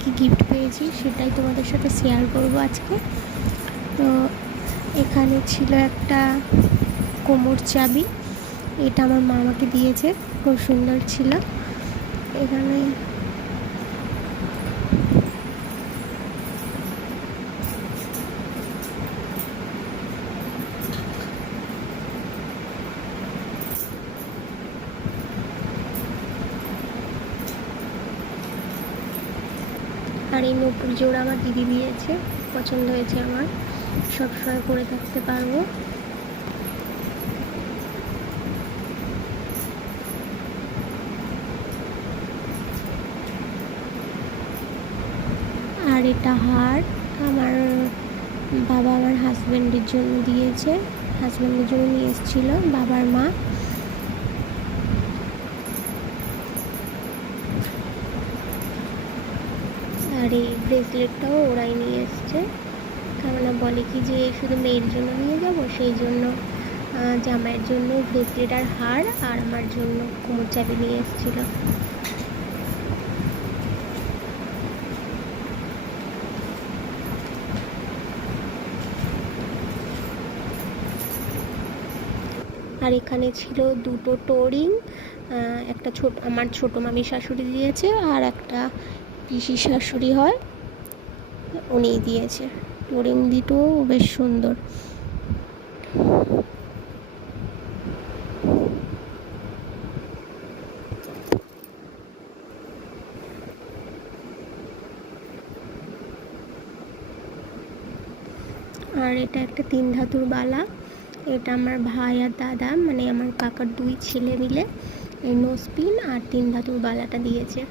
কি গিফট পেয়েছি সেটাই তোমাদের সাথে শেয়ার করব আজকে। তো এখানে ছিল একটা কোমর চাবি, এটা আমার মা আমাকে দিয়েছে, খুব সুন্দর ছিল। এখানে আর এই নূপুর জোড়া আমার দিদি দিয়েছে, পছন্দ হয়েছে আমার, সবসময় পরে থাকতে পারবো। আর এটা হার আমার বাবা আমার হাজব্যান্ডের জন্য দিয়েছে, হাজব্যান্ডের জন্য নিয়ে এসেছিল বাবার মা। আর এই ব্রেসলেটটাও ওরাই নিয়ে এসছে, কেননা বলে কি যে শুধু মেয়ের জন্য নিয়ে যাব, সেই জন্য জামাইয়ের জন্য ব্রেসলেট আর হার, আর আমার জন্য কোমর চাবি নিয়ে এসেছিল। আর এখানে ছিল দুটো টোরিং, একটা আমার ছোটো মামি শাশুড়ি দিয়েছে, আর একটা পিসি শাশুড়ি হয় উনি দিয়েছে। টোরিং দুটোও বেশ সুন্দর। আর এটা একটা 3 ধাতুর বালা, এটা আমার ভাই আর দাদা মানে আমার কাকার 2 ছেলে মিলে এই নোজ পিন আর 3 ধাতুর বালাটা দিয়েছে।